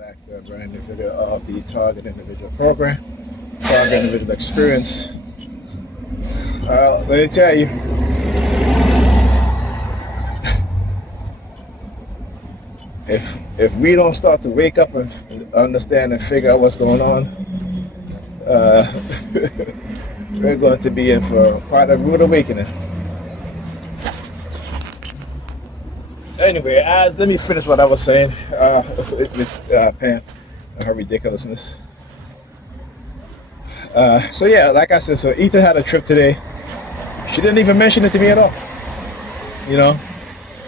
back to a brand new video of the Target Individual Program, Target Individual Experience. Let me tell you, if we don't start to wake up and understand and figure out what's going on, we're going to be in for quite a rude awakening. Anyway, let me finish what I was saying with Pam and her ridiculousness. So yeah, like I said, so Ethan had a trip today. She didn't even mention it to me at all, you know.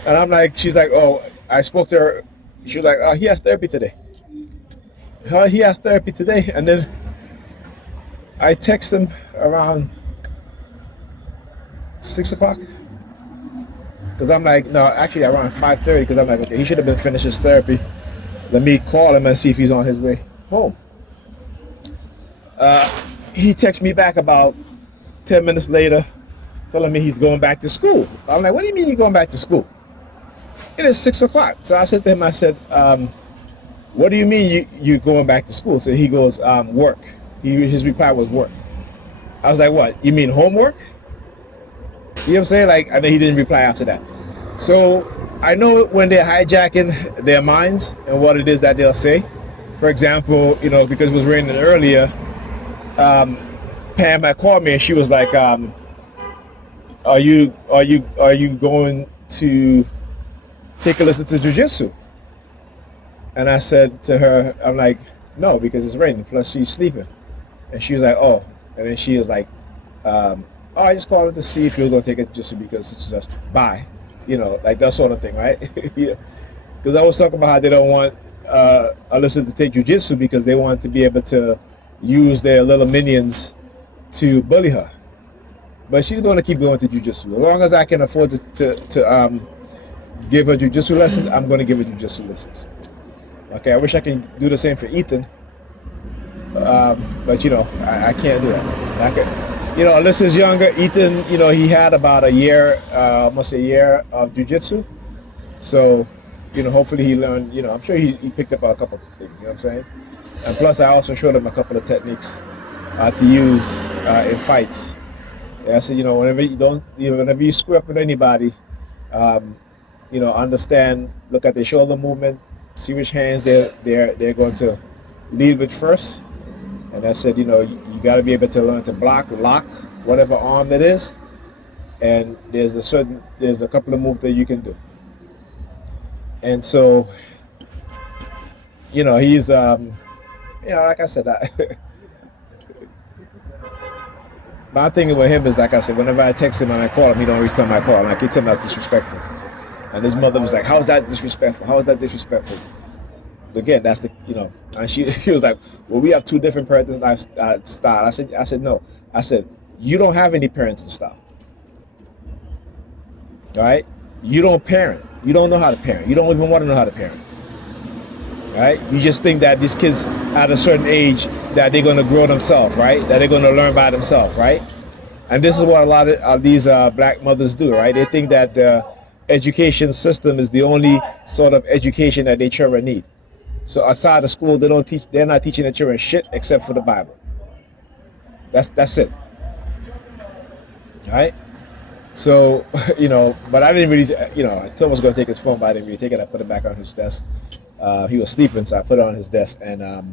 And I'm like, she's like, oh, I spoke to her. She was like, oh, he has therapy today. He has therapy today, and then I text him around 6 o'clock. Because I'm like, no, actually around 5:30, because I'm like, okay, he should have been finished his therapy. Let me call him and see if he's on his way home. He texts me back about 10 minutes later, telling me he's going back to school. I'm like, what do you mean you're going back to school? It is 6 o'clock. So I said to him, I said, what do you mean you're going back to school? So he goes, work. His reply was work. I was like, what? You mean homework? You know what I'm saying? Like, and then he didn't reply after that. So I know when they're hijacking their minds and what it is that they'll say. For example, you know, because it was raining earlier, Pam had called me and she was like, are you going to take a listen to jujitsu? And I said to her, I'm like, no, because it's raining, plus she's sleeping. And she was like, oh. And then she was like, oh, I just called her to see if you were going to take it just because it's just bye, you know, like that sort of thing, right? Yeah. Because I was talking about how they don't want Alyssa to take jujitsu because they want to be able to use their little minions to bully her. But she's going to keep going to jujitsu. As long as I can afford to give her jujitsu lessons, I'm going to give her jujitsu lessons. Okay, I wish I could do the same for Ethan. But, you know, I can't do that. You know, Alyssa's younger. Ethan, you know, he had about almost a year of jiu-jitsu. So, you know, hopefully he learned, you know, I'm sure he picked up a couple of things, you know what I'm saying? And plus I also showed him a couple of techniques to use in fights. Yeah, I said, you know, whenever you screw up with anybody, you know, understand, look at their shoulder movement, see which hands they're going to lead with first. And I said, you know, you got to be able to learn to block, lock, whatever arm it is. And there's a couple of moves that you can do. And so, you know, he's, you know, like I said, my thing with him is, like I said, whenever I text him and I call him, he don't return my call. Like, he tell me that's disrespectful. And his mother was like, how is that disrespectful? How is that disrespectful? Again, that's the, you know, and she was like, well, we have two different parenting style. I said, no. I said, you don't have any parenting style. All right? You don't parent. You don't know how to parent. You don't even want to know how to parent. All right? You just think that these kids at a certain age that they're going to grow themselves, right? That they're going to learn by themselves, right? And this is what a lot of these black mothers do, right? They think that the education system is the only sort of education that their children need. So outside of school, they're not teaching their children shit except for the Bible. That's it. All right? So, you know, but I didn't really, you know, I told him I was going to take his phone, but I didn't really take it. I put it back on his desk. He was sleeping, so I put it on his desk. And,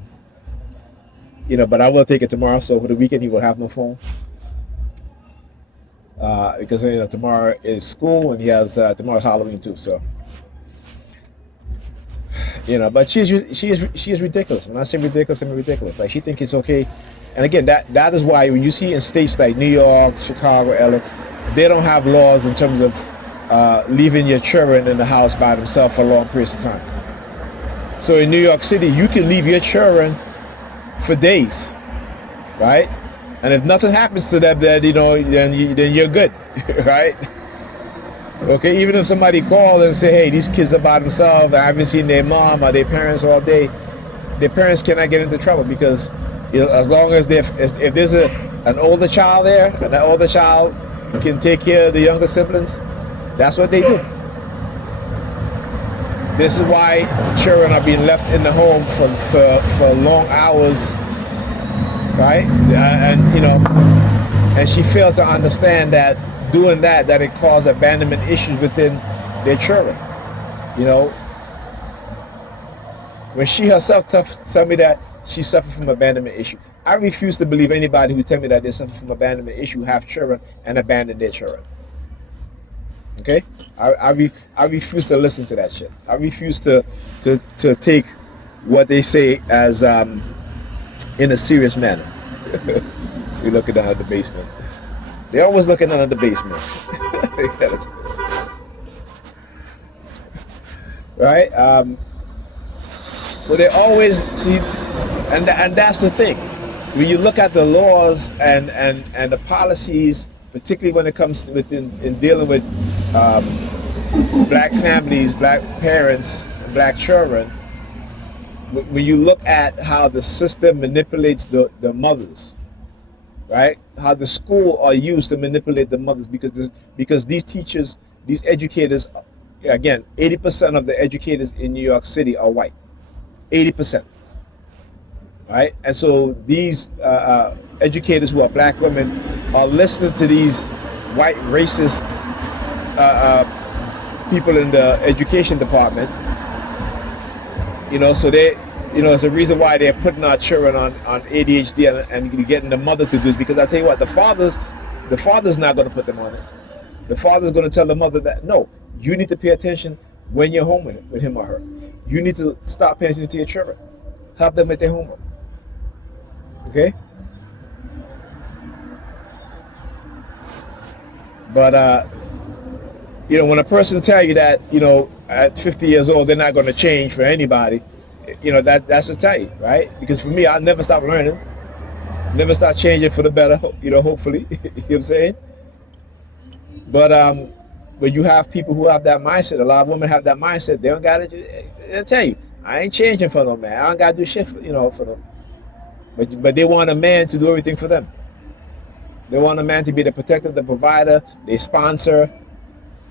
you know, but I will take it tomorrow. So for the weekend, he will have no phone. Because, you know, tomorrow is school and he has, tomorrow's Halloween too, so. You know, but she is ridiculous. When I say ridiculous, I mean ridiculous. Like, she thinks it's okay. And again, that is why when you see in states like New York, Chicago, LA, they don't have laws in terms of leaving your children in the house by themselves for long periods of time. So in New York City, you can leave your children for days, right? And if nothing happens to them, then, you know, then you're good, right? Okay, even if somebody called and say, hey, these kids are by themselves, I haven't seen their mom or their parents all day, their parents cannot get into trouble because, you know, as long as if there's an older child there and that older child can take care of the younger siblings, that's what they do. This is why children are being left in the home for long hours, right? And and she failed to understand that doing that it caused abandonment issues within their children. When she herself tell me that she suffered from abandonment issue, I refuse to believe anybody who tell me that they suffer from abandonment issue have children and abandon their children. Okay, I refuse to listen to that shit. I refuse to take what they say as in a serious manner. You're looking down at the basement. They're always looking down at the basement. Right? So they always see, and that's the thing. When you look at the laws and the policies, particularly when it comes to in dealing with black families, black parents, and black children, when you look at how the system manipulates the mothers, right? How the school are used to manipulate the mothers, because these teachers, these educators, again, 80% of the educators in New York City are white. 80%. Right? And so these educators who are black women are listening to these white racist people in the education department. So they, it's a reason why they're putting our children on ADHD and getting the mother to do this, because I tell you what, the father's not going to put them on it. The father's going to tell the mother that, no, you need to pay attention when you're home with him or her. You need to stop paying attention to your children. Help them with their homework. Okay? But, when a person tell you that, at 50 years old, they're not going to change for anybody, that's a tell you, right? Because for me, I'll never stop learning. Never stop changing for the better, hopefully. You know what I'm saying? But when you have people who have that mindset, a lot of women have that mindset, they don't got to, they'll tell you, I ain't changing for no man. I don't got to do shit for them. But they want a man to do everything for them. They want a man to be the protector, the provider, they sponsor.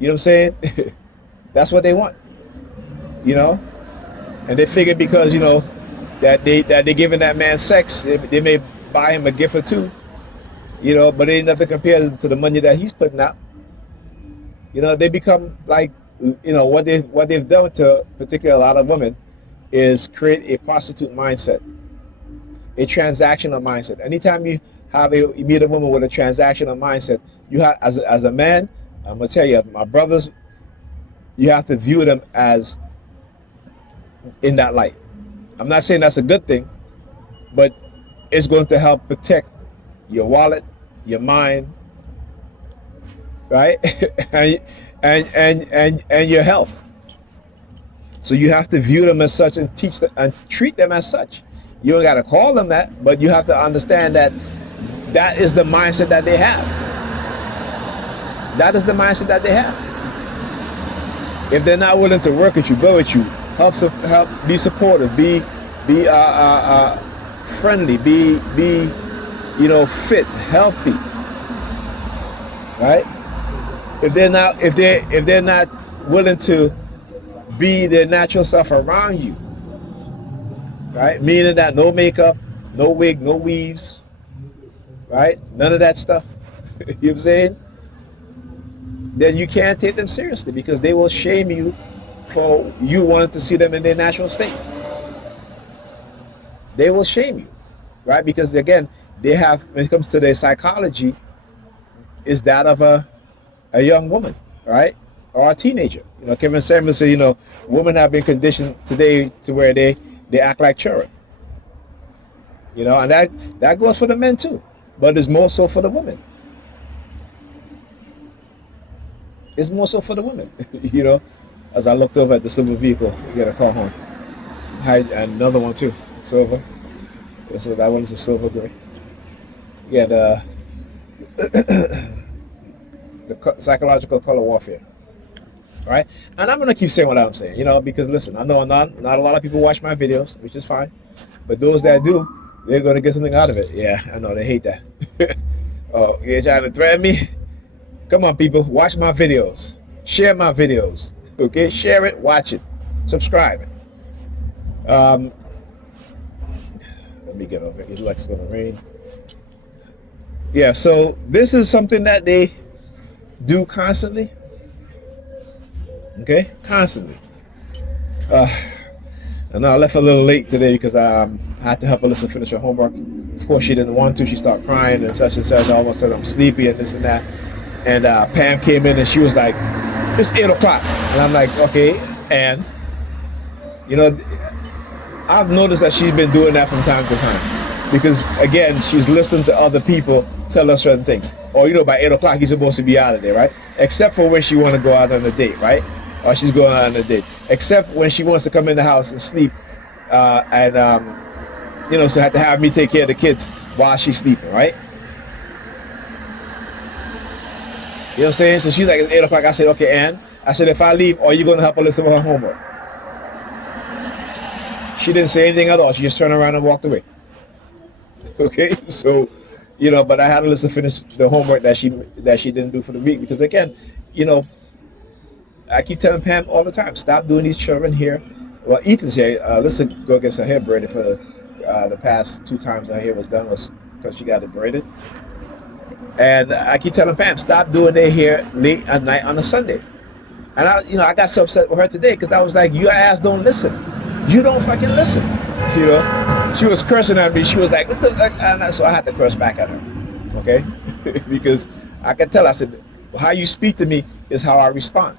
You know what I'm saying? That's what they want. And they figure because, that they're giving that man sex, they may buy him a gift or two, but it ain't nothing compared to the money that he's putting out. They become like, what they've done to particularly a lot of women is create a prostitute mindset, a transactional mindset. Anytime you meet a woman with a transactional mindset, you have, as a man, I'm gonna tell you, my brothers, you have to view them as in that light. I'm not saying that's a good thing, but it's going to help protect your wallet, your mind, right? and your health. So you have to view them as such and teach them and treat them as such. You don't got to call them that, but you have to understand that that is the mindset that they have. That is the mindset that they have. If they're not willing to work with you, go with you, help, be supportive, be friendly, be fit, healthy, right? If they're not willing to be their natural self around you, right? Meaning that no makeup, no wig, no weaves, right? None of that stuff. You know what I'm saying? Then you can't take them seriously, because they will shame you for you wanting to see them in their natural state. They will shame you, right? Because again, they have, when it comes to their psychology, is that of a young woman, right? Or a teenager. Kevin Samuels said, women have been conditioned today to where they act like children. And that goes for the men too, but it's more so for the women. It's more so for the women. As I looked over at the silver vehicle, we got a car home. And another one too, silver. So that one's a silver gray. Yeah, the psychological color warfare. Right? And I'm gonna keep saying what I'm saying, because listen, I know not a lot of people watch my videos, which is fine. But those that do, they're gonna get something out of it. Yeah, I know they hate that. Oh, you're trying to threaten me? Come on, people, watch my videos. Share my videos. Okay? Share it, watch it. subscribing. Let me get over it. It looks like it's going to rain. Yeah, so this is something that they do constantly. Okay, constantly. And I left a little late today because I had to help Alyssa finish her homework. Of course, she didn't want to. She started crying and such and such. All of a sudden, I'm sleepy and this and that. And Pam came in and she was like, "It's 8 o'clock." And I'm like, "Okay." And, you know, I've noticed that she's been doing that from time to time. Because, again, she's listening to other people tell her certain things. Or, you know, by 8 o'clock, he's supposed to be out of there, right? Except for when she want to go out on a date, right? Or she's going out on a date. Except when she wants to come in the house and sleep. You know, so I have to have me take care of the kids while she's sleeping, right? You know what I'm saying? So she's like, it's 8 o'clock. I said, "Okay, Ann." I said, "If I leave, are you going to help Alyssa with her homework?" She didn't say anything at all. She just turned around and walked away. Okay, so, you know, but I had Alyssa finish the homework that she didn't do for the week because, again, you know, I keep telling Pam all the time, stop doing these children here. Well, Ethan's here. Alyssa go get her hair braided for the past 2 times her hair was done was because she got it braided. And I keep telling Pam, stop doing their hair late at night on a Sunday. And I got so upset with her today because I was like, your ass don't listen. You don't fucking listen. You know, she was cursing at me. She was like, "What the fuck?" And so I had to curse back at her. Okay, because I can tell. I said, how you speak to me is how I respond.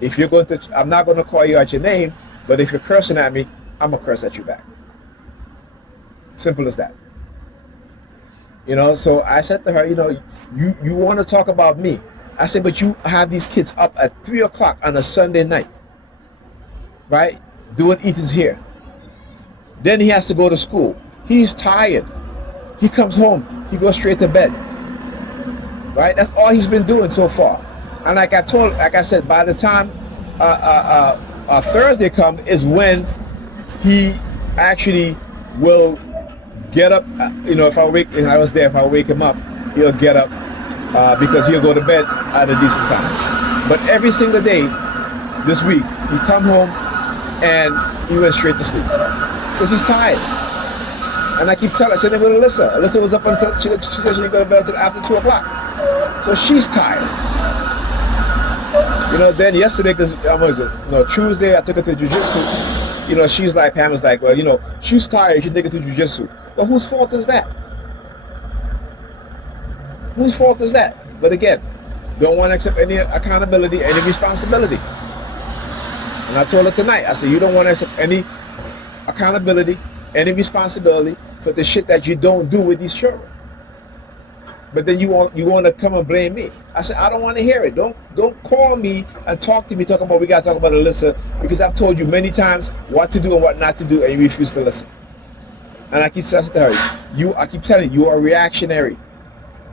If you're going to, I'm not going to call you out your name, but if you're cursing at me, I'm gonna curse at you back. Simple as that. You know, so I said to her, you know, you want to talk about me. I said, but you have these kids up at 3 o'clock on a Sunday night, right? Doing Ethan's hair. Then he has to go to school. He's tired. He comes home. He goes straight to bed. Right? That's all he's been doing so far. And like I said, by the time Thursday comes is when he actually will get up. You know, if I was there, if I wake him up, he'll get up because he'll go to bed at a decent time. But every single day this week, he come home and he went straight to sleep because he's tired. And I keep telling her, I said, with Alyssa. Alyssa was up until, she said she didn't go to bed until after 2 o'clock. So she's tired. You know, then yesterday, because Tuesday, I took her to jiu-jitsu. You know, she's like, Pam was like, well, you know, she's tired, you should take her to jiu-jitsu. But whose fault is that? Whose fault is that? But again, don't want to accept any accountability, any responsibility. And I told her tonight, I said, you don't want to accept any accountability, any responsibility for the shit that you don't do with these children. But then you want to come and blame me. I said, I don't want to hear it. Don't call me and talk to me, talking about we got to talk about Alyssa, because I've told you many times what to do and what not to do, and you refuse to listen. And I keep saying to her, I keep telling you, you are reactionary.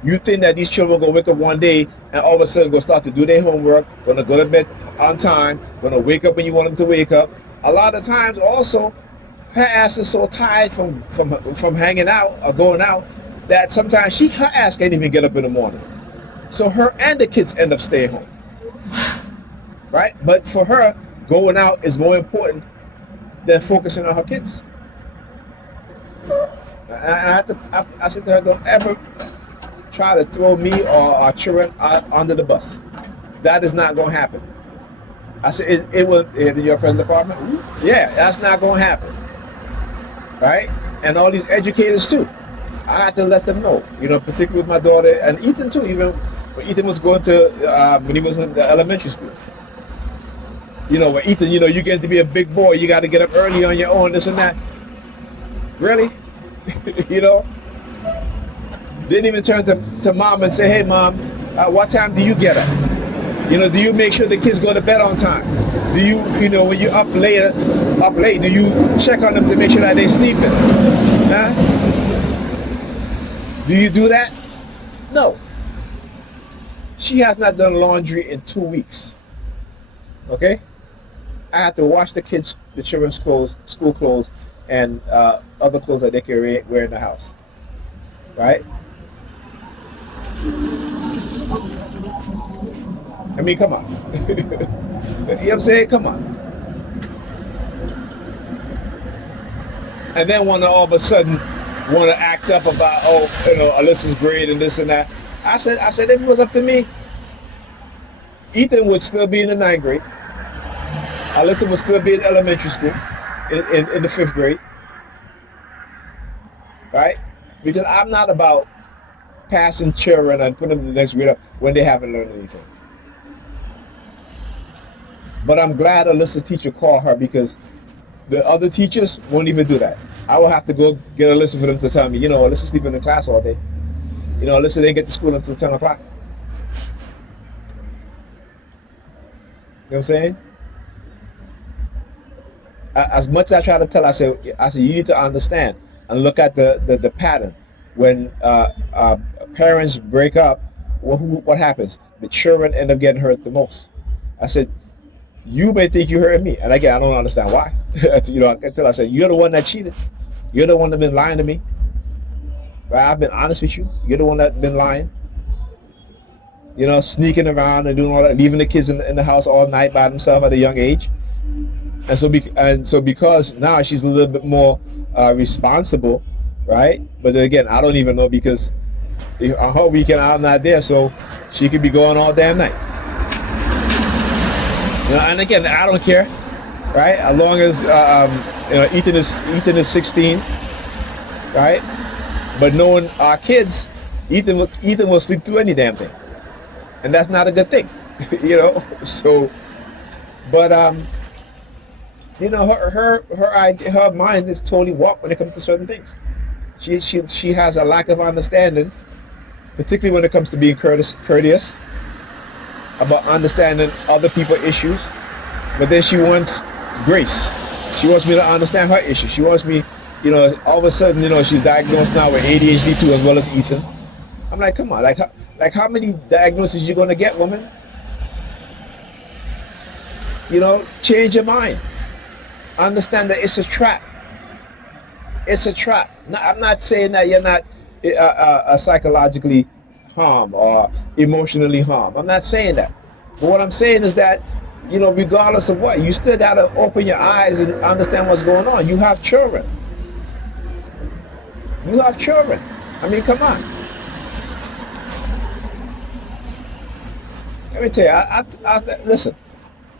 You think that these children are going to wake up one day and all of a sudden going to start to do their homework, going to go to bed on time, going to wake up when you want them to wake up. A lot of times also, her ass is so tired from hanging out or going out that sometimes her ass can't even get up in the morning. So her and the kids end up staying home. Right? But for her, going out is more important than focusing on her kids. I said to her, don't ever try to throw me or our children under the bus. That is not going to happen. I said, it was in your present apartment? Yeah, that's not going to happen. Right? And all these educators too. I had to let them know, you know, particularly with my daughter and Ethan too, even when Ethan was going to, when he was in the elementary school. You know, when Ethan, you know, you get to be a big boy, you got to get up early on your own, this and that. Really? You know? Didn't even turn to mom and say, hey mom, what time do you get up? You know, do you make sure the kids go to bed on time? Do you know, when you're up late, do you check on them to make sure that they're sleeping? Huh? Do you do that? No. She has not done laundry in 2 weeks. Okay? I have to wash the children's clothes, school clothes, and other clothes that they can wear in the house. Right? I mean, come on. You know what I'm saying? Come on. and then want to all of a sudden want to act up about, oh, Alyssa's great and this and that. I said if it was up to me, Ethan would still be in the 9th grade. Alyssa would still be in elementary school, in the 5th grade, right? Because I'm not about passing children and putting them in the next grade up when they haven't learned anything. But I'm glad Alyssa's teacher called her, because the other teachers won't even do that. I will have to go get Alyssa for them to tell me, Alyssa's sleeping in class all day. Alyssa didn't get to school until 10 o'clock. You know what I'm saying? As much as I try to tell, I said, you need to understand and look at the pattern. When parents break up, what happens? The children end up getting hurt the most. I said, you may think you hurt me, and again, I don't understand why. Until I said, you're the one that cheated. You're the one that been lying to me. Right? I've been honest with you. You're the one that's been lying. Sneaking around and doing all that, leaving the kids in the house all night by themselves at a young age. And so because now she's a little bit more responsible, right? But then again, I don't even know, because on her weekend I'm not there, so she could be going all damn night. And again, I don't care, right? As long as Ethan is 16, right? But knowing our kids, Ethan will sleep through any damn thing, and that's not a good thing, So, but her mind is totally warped when it comes to certain things. She has a lack of understanding, particularly when it comes to being courteous, about understanding other people's issues. But then she wants grace. She wants me to understand her issues. She wants me, all of a sudden, she's diagnosed now with ADHD too, as well as Ethan. I'm like, come on, like how many diagnoses you gonna get, woman? Change your mind. Understand that it's a trap. It's a trap. I'm not saying that you're not psychologically harmed or emotionally harmed. I'm not saying that. But what I'm saying is that, regardless of what, you still got to open your eyes and understand what's going on. You have children. I mean, come on. Let me tell you, listen,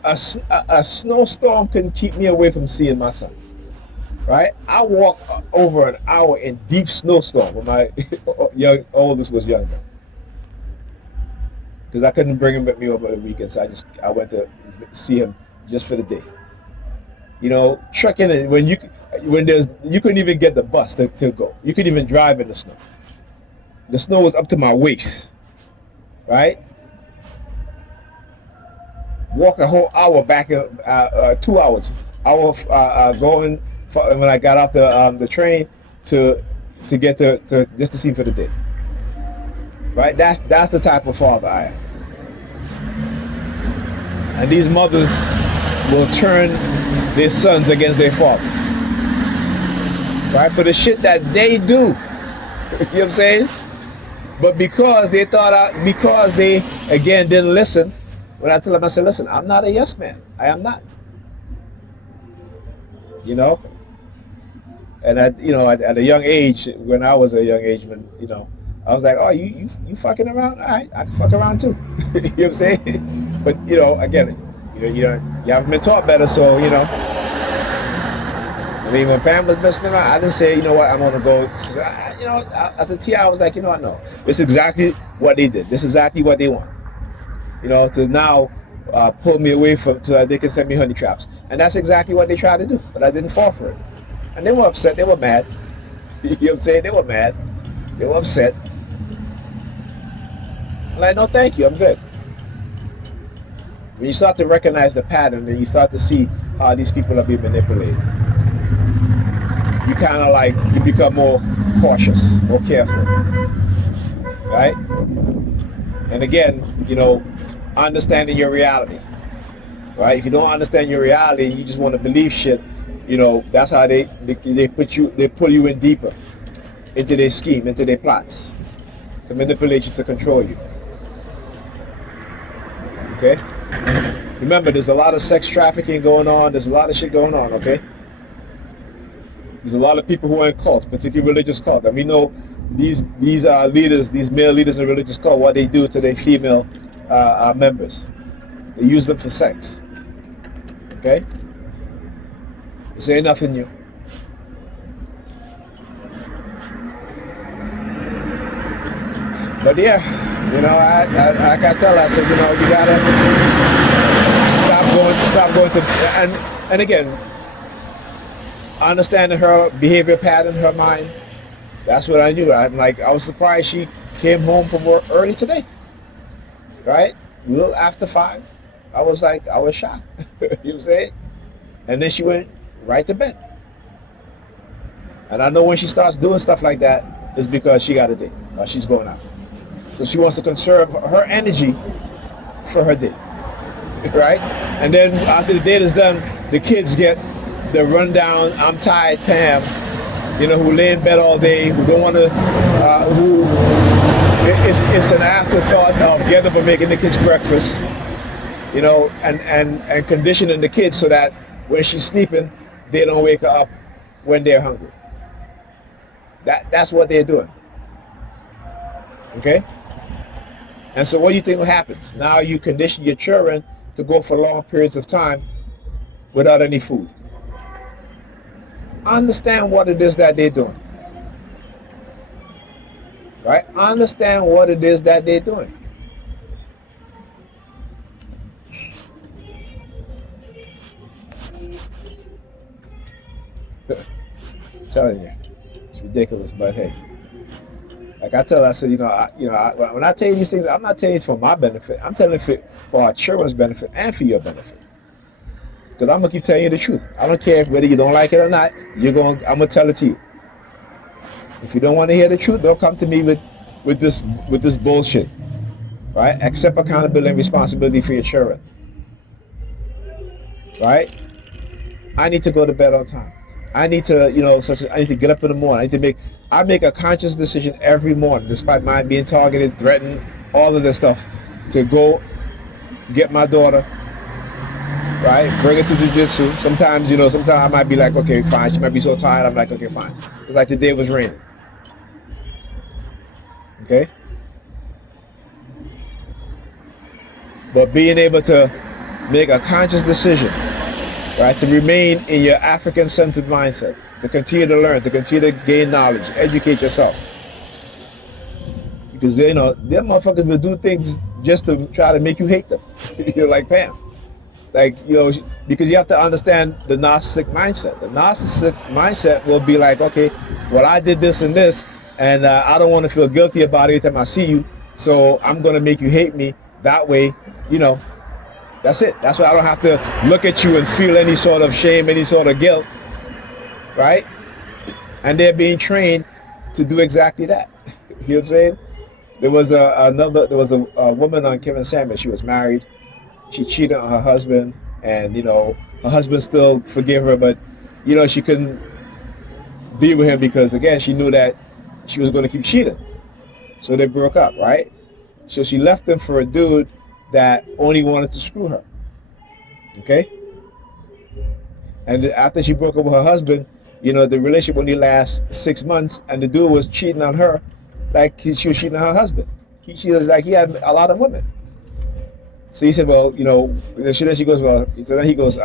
a snowstorm can keep me away from seeing my son. Right? I walked over an hour in deep snowstorm when my oldest was younger, because I couldn't bring him with me over the weekend, so I went to see him just for the day. Trucking it when you couldn't even get the bus to go. You couldn't even drive in the snow. The snow was up to my waist, right? Walk a whole hour back, 2 hours. Going when I got off the train to get to just to see him for the day. Right? That's the type of father I am. And these mothers will turn their sons against their fathers. Right? For the shit that they do. You know what I'm saying? But because they again didn't listen, when I tell them, I said, listen, I'm not a yes man. I am not. And at a young age, when I was a young age, I was like, oh, you fucking around? All right, I can fuck around too. You know what I'm saying? But again, you haven't been taught better, so I mean, when Pam was messing around, I didn't say, what, I'm gonna go. As a TA, I was like, no, it's exactly what they did. This is exactly what they want. To now pull me away so that they can send me honey traps, and that's exactly what they tried to do. But I didn't fall for it. And they were upset. They were mad. You know what I'm saying? They were mad. They were upset. I'm like, no, thank you. I'm good. When you start to recognize the pattern and you start to see how these people are being manipulated, you kind of you become more cautious, more careful. Right? And again, understanding your reality. Right? If you don't understand your reality and you just want to believe shit, that's how they pull you in deeper into their scheme, into their plots, to manipulate you, to control you. Okay? Remember, there's a lot of sex trafficking going on. There's a lot of shit going on, okay? There's a lot of people who are in cults, particularly religious cults, and we know these leaders, these male leaders in religious cult, what they do to their female members. They use them for sex. Okay? This ain't nothing new. But yeah, I got to tell her, I said, you gotta stop going to, and again, understanding her behavior pattern, her mind. That's what I knew. I was surprised she came home from work early today. Right? A little after 5. I was shocked. You know what I'm saying? And then she went right to bed. And I know when she starts doing stuff like that, it's because she got a date or she's going out. So she wants to conserve her energy for her date. Right? And then after the date is done, the kids get the rundown, I'm tired Pam, who lay in bed all day, who don't want to, it's an afterthought of getting up and making the kids breakfast, and conditioning the kids so that when she's sleeping, they don't wake her up when they're hungry. That's what they're doing. Okay? And so what do you think happens? Now you condition your children to go for long periods of time without any food. Understand what it is that they're doing. Right? Understand what it is that they're doing. Telling you, it's ridiculous, but hey, like I tell her, I said, when I tell you these things, I'm not telling you for my benefit. I'm telling you for our children's benefit and for your benefit. Because I'm gonna keep telling you the truth. I don't care whether you don't like it or not. I'm gonna tell it to you. If you don't want to hear the truth, don't come to me with this bullshit. Right? Accept accountability and responsibility for your children. Right? I need to go to bed on time. I need to, I need to get up in the morning. I make a conscious decision every morning, despite mine being targeted, threatened, all of this stuff, to go get my daughter, right? Bring her to jiu-jitsu. Sometimes I might be like, okay, fine. She might be so tired. I'm like, okay, fine. It's like today it was raining. Okay? But being able to make a conscious decision, right, to remain in your African-centered mindset, to continue to learn, to continue to gain knowledge, educate yourself. Because them motherfuckers will do things just to try to make you hate them. You're like, Pam. Like, because you have to understand the narcissistic mindset. The narcissistic mindset will be like, okay, well, I did this and this, and I don't want to feel guilty about it every time I see you, so I'm going to make you hate me. That way, that's it. That's why I don't have to look at you and feel any sort of shame, any sort of guilt, right? And they're being trained to do exactly that. You know what I'm saying? There was a woman on Kevin Samuels. She was married. She cheated on her husband, and her husband still forgave her, but she couldn't be with him because again she knew that she was going to keep cheating. So they broke up, right? So she left him for a dude that only wanted to screw her. Okay? And after she broke up with her husband, the relationship only lasts 6 months, and the dude was cheating on her like she was cheating on her husband. She was like, he had a lot of women. So he said, well, then she goes, well, so then he goes,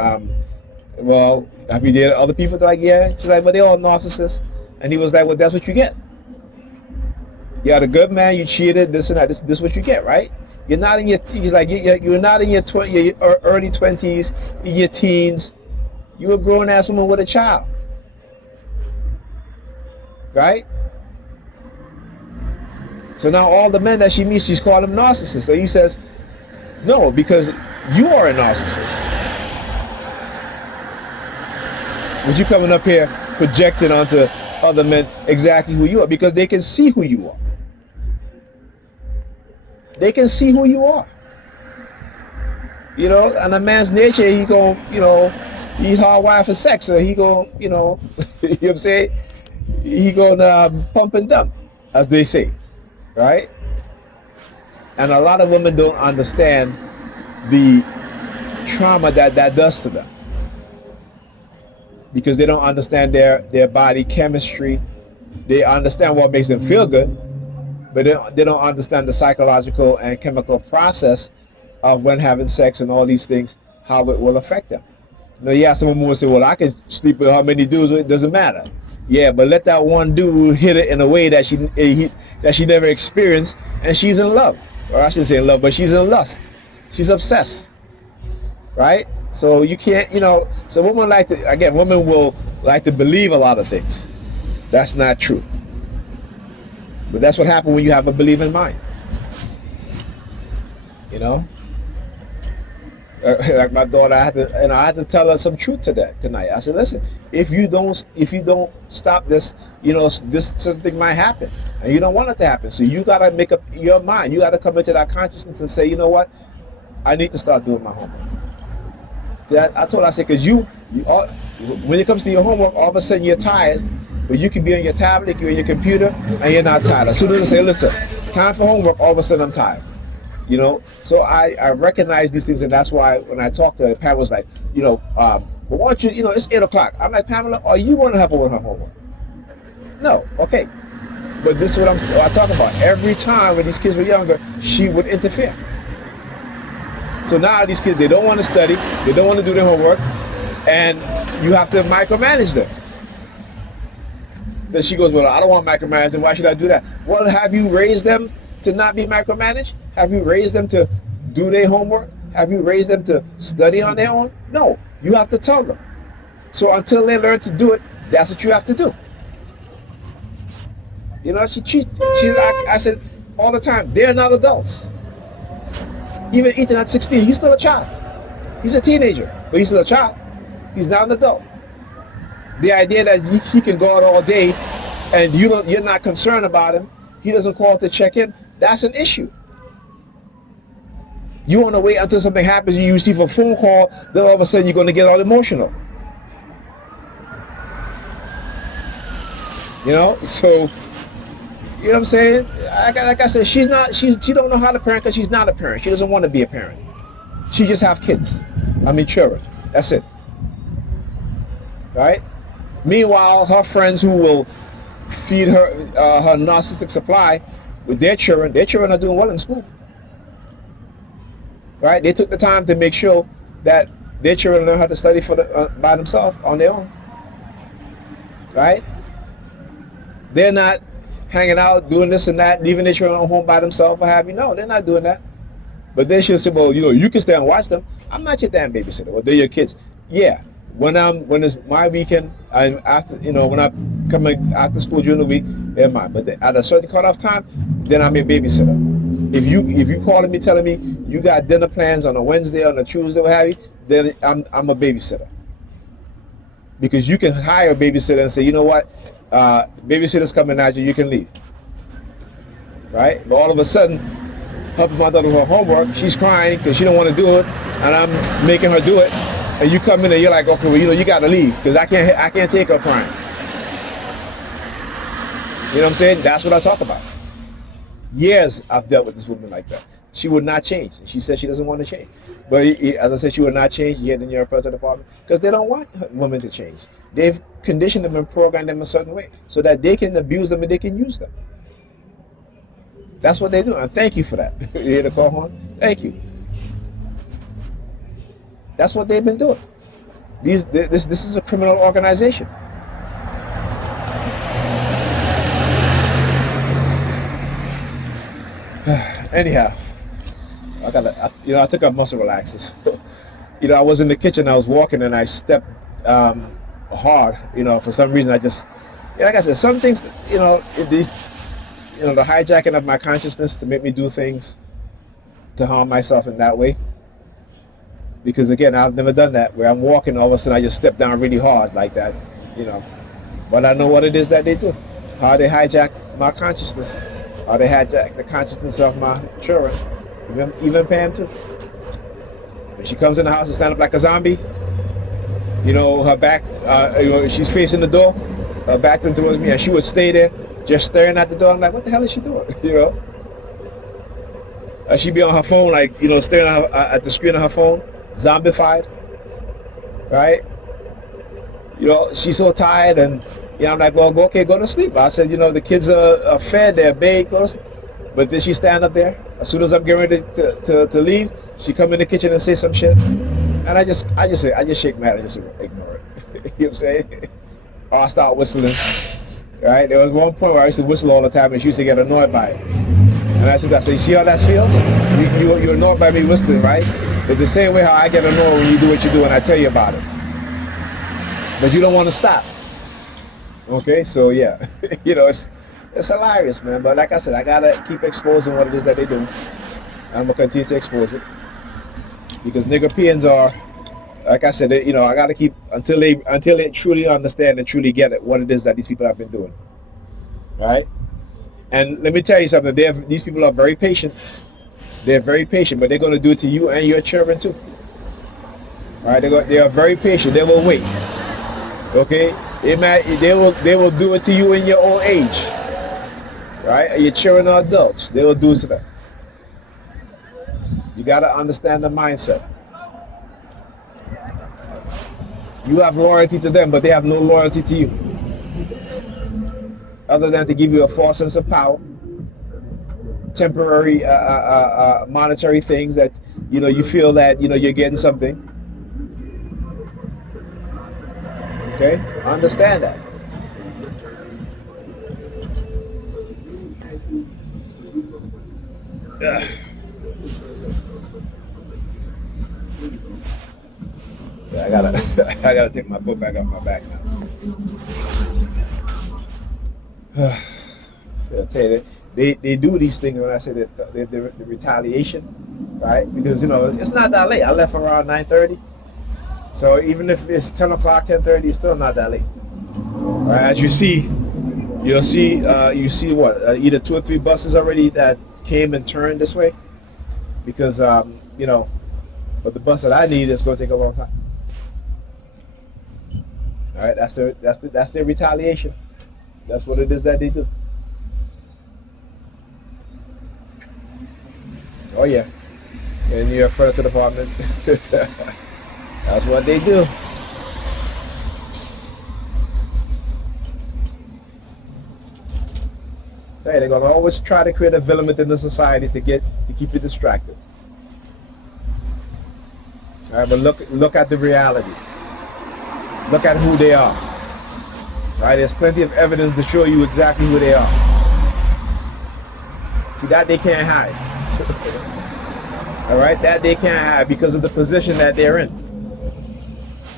well, have you dated other people? They're like, yeah. She's like, but they're all narcissists. And he was like, well, that's what you get. You had a good man, you cheated, this and that. This is what you get, right? You're not in your, he's like, you're not in your early 20s, in your teens. You're a grown ass woman with a child. Right? So now all the men that she meets, she's calling them narcissists. So he says, no, because you are a narcissist. But you coming up here projecting onto other men exactly who you are, because they can see who you are. They can see who you are. And a man's nature, he gon', he's hardwired for sex, so he gon', you know what I'm saying? He gonna pump and dump, as they say, right? And a lot of women don't understand the trauma that does to them. because they don't understand their body chemistry. They understand what makes them feel good, but they don't understand the psychological and chemical process of when having sex and all these things, how it will affect them. Now, yeah, some women will say, well, I can sleep with how many dudes, it doesn't matter. Yeah, but let that one dude hit it in a way that she never experienced, and she's in love. Or I shouldn't say in love, but she's in lust. She's obsessed, right? So you can't, so women will like to believe a lot of things. That's not true. But that's what happens when you have a believing mind. Like my daughter, I had to tell her some truth tonight. I said, listen, if you don't stop this, this something might happen, and you don't want it to happen. So you gotta make up your mind. You gotta come into that consciousness and say, you know what, I need to start doing my homework. I told her, I said, because when it comes to your homework, all of a sudden you're tired, but you can be on your tablet, you're on your computer, and you're not tired. As soon as I say, listen, time for homework, all of a sudden I'm tired. So I recognize these things, and that's why when I talked to her, Pam was like, well, why don't you, it's 8 o'clock. I'm like, Pamela, are you going to help her with her homework? No, okay. But this is what I talk about. Every time when these kids were younger, she would interfere. So now these kids, they don't want to study, they don't want to do their homework, and you have to micromanage them. Then she goes, well, I don't want micromanaging, why should I do that? Well, have you raised them to not be micromanaged? Have you raised them to do their homework? Have you raised them to study on their own? No, you have to tell them. So until they learn to do it, that's what you have to do. I said all the time, they're not adults. Even Ethan at 16, he's still a child. He's a teenager, but he's still a child. He's not an adult. The idea that he can go out all day and you're not concerned about him, he doesn't call to check in, that's an issue. You want to wait until something happens, you receive a phone call, then all of a sudden you're going to get all emotional. So, you know what I'm saying? Like I said, she don't know how to parent because she's not a parent. She doesn't want to be a parent. She just have kids. Children. That's it. Right? Meanwhile, her friends who will feed her her narcissistic supply with their children are doing well in school. Right? They took the time to make sure that their children learn how to study by themselves on their own. Right? They're not hanging out, doing this and that, leaving their children at home by themselves, or have you. No, they're not doing that. But then she'll say, well, you can stay and watch them. I'm not your damn babysitter. Well, they're your kids. Yeah. When it's my weekend, and after, when I come after school during the week, they're mine. But at a certain cutoff time, then I'm your babysitter. If you calling me telling me you got dinner plans on a Wednesday, on a Tuesday, what have you, then I'm a babysitter. Because you can hire a babysitter and say, you know what, babysitter's coming at you, you can leave. Right? But all of a sudden, helping my daughter with her homework, she's crying because she don't want to do it, and I'm making her do it. And you come in and you're like, okay, well, you got to leave because I can't take her crying. You know what I'm saying? That's what I talk about. Years I've dealt with this woman like that. She would not change. She said she doesn't want to change. But as I said, she would not change yet in your approach department because they don't want women to change. They've conditioned them and programmed them a certain way so that they can abuse them and they can use them. That's what they do. And thank you for that. You hear the call horn? Thank you. That's what they've been doing. This is a criminal organization. Anyhow, I took up muscle relaxers. I was in the kitchen, I was walking, and I stepped hard. For some reason, I just, like I said, some things, the hijacking of my consciousness to make me do things to harm myself in that way. Because again, I've never done that, where I'm walking, all of a sudden I just step down really hard like that, But I know what it is that they do, how they hijack my consciousness, how they hijack the consciousness of my children, even Pam too. When she comes in the house and stand up like a zombie, her back, she's facing the door, her back turned towards me, and she would stay there, just staring at the door. I'm like, what the hell is she doing? She'd be on her phone, like, staring at the screen of her phone, zombified, right? she's so tired, and I'm like, well, okay, go to sleep. I said, the kids are fed, they're bathed, go to sleep. But then she stand up there. As soon as I'm getting ready to leave, she come in the kitchen and say some shit, and I just shake my head and just ignore it. You know what I'm saying? Or I start whistling. Right? There was one point where I used to whistle all the time, and she used to get annoyed by it. And I said, "You see how that feels? You're annoyed by me whistling, right? It's the same way how I get annoyed when you do what you do and I tell you about it. But you don't want to stop. Okay, so yeah, it's hilarious, man. But like I said, I gotta keep exposing what it is that they do. I'm gonna continue to expose it because niggerpeans are, like I said, I gotta keep until they truly understand and truly get it what it is that these people have been doing, right? And let me tell you something. These people are very patient. They're very patient, but they're gonna do it to you and your children too. All right, they are very patient. They will wait. Okay, they will do it to you in your old age, right? Your children are adults. They will do it to them. You got to understand the mindset. You have loyalty to them, but they have no loyalty to you, other than to give you a false sense of power, temporary monetary things that you feel that you're getting something. Okay, understand that. Yeah, I gotta I gotta take my book back off my back now. So I tell you, they do these things when I say that the retaliation, right? Because it's not that late. I left around 9:30. So even if it's 10 o'clock, 10:30, it's still not that late. Right? As you see, you see what? Either 2 or 3 buses already that came and turned this way. Because, but the bus that I need is going to take a long time. All right, that's their retaliation. That's what it is that they do. Oh yeah, in your credit department. That's what they do. Hey, they're gonna always try to create a villain within the society to keep you distracted. All right, but look at the reality. Look at who they are. Right? There's plenty of evidence to show you exactly who they are. See, that they can't hide. All right, that they can't hide because of the position that they're in.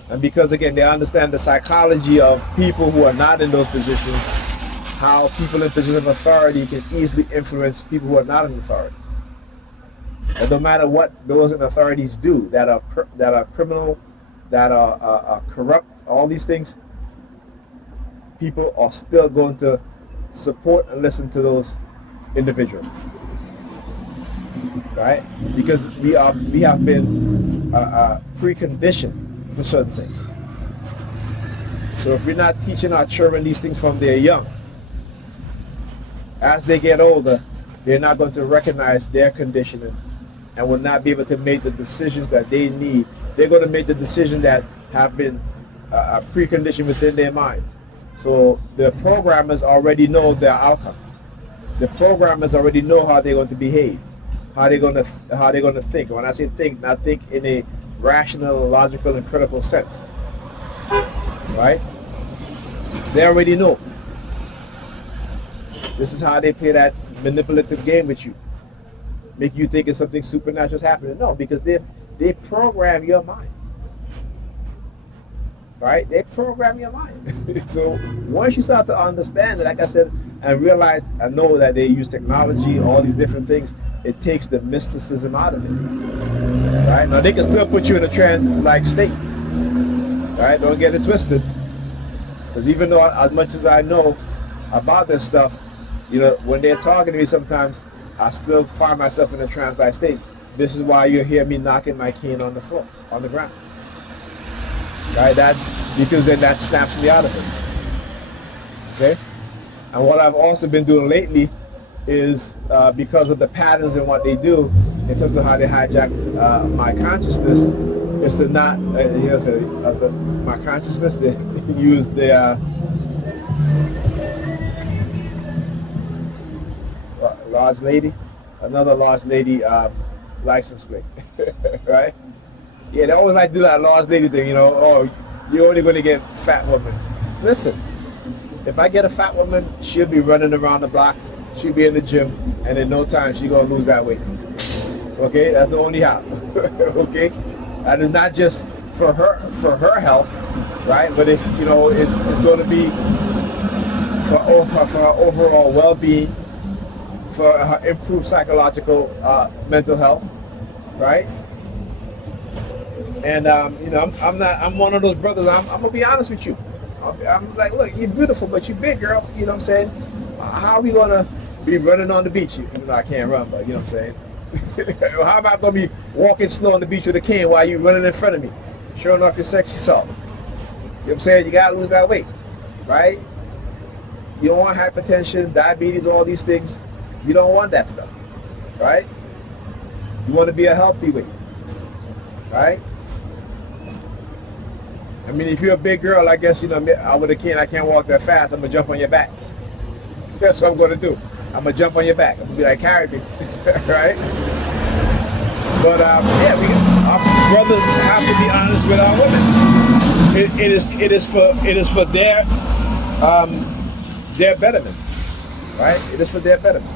And because, again, they understand the psychology of people who are not in those positions, how people in positions of authority can easily influence people who are not in authority. And no matter what those in authorities do, that are criminal, that are corrupt, all these things, people are still going to support and listen to those individuals. Right? Because we have been preconditioned for certain things. So if we're not teaching our children these things from they're young, as they get older, they're not going to recognize their conditioning and will not be able to make the decisions that they need. They're going to make the decisions that have been preconditioned within their minds. So the programmers already know their outcome. The programmers already know how they're going to behave, how they're going to think. When I say think, not think in a rational, logical, and critical sense. Right? They already know. This is how they play that manipulative game with you. Make you think it's something supernatural happening. No, because they program your mind. Right? They program your mind. So once you start to understand it, like I said, and realize and know that they use technology, all these different things, it takes the mysticism out of it. Right? Now they can still put you in a trance-like state. Right? Don't get it twisted. Because even though as much as I know about this stuff, when they're talking to me sometimes, I still find myself in a trance-like state. This is why you hear me knocking my cane on the floor, on the ground. Right? Because then that snaps me out of it. Okay? And what I've also been doing lately is because of the patterns and what they do in terms of how they hijack my consciousness, is to not, my consciousness, use the large lady, another large lady license plate, right? Yeah, they always like to do that large lady thing, you know. Oh, you're only going to get fat women. Listen, if I get a fat woman, she'll be running around the block, she'll be in the gym, and in no time she's going to lose that weight. Okay, that's the only how. Okay, and it's not just for her health, right? But if you know, it's going to be for her overall well-being, for her improved psychological, mental health, right? And you know, I'm one of those brothers. I'm gonna be honest with you. I'm like, look, you're beautiful, but you're big, girl. You know what I'm saying? How are we gonna be running on the beach? Even though I can't run, but you know what I'm saying? How about I'm gonna be walking slow on the beach with a cane while you running in front of me, showing off your sexy self? You know what I'm saying? You gotta lose that weight, right? You don't want hypertension, diabetes, all these things. You don't want that stuff, right? You want to be a healthy weight, right? I mean, if you're a big girl, I guess, you know, I with a cane, I can't walk that fast. I'm gonna jump on your back. That's what I'm gonna do. I'm gonna jump on your back. I'm gonna be like, carry me, right? But yeah, our brothers have to be honest with our women. It is for their betterment, right? It is for their betterment.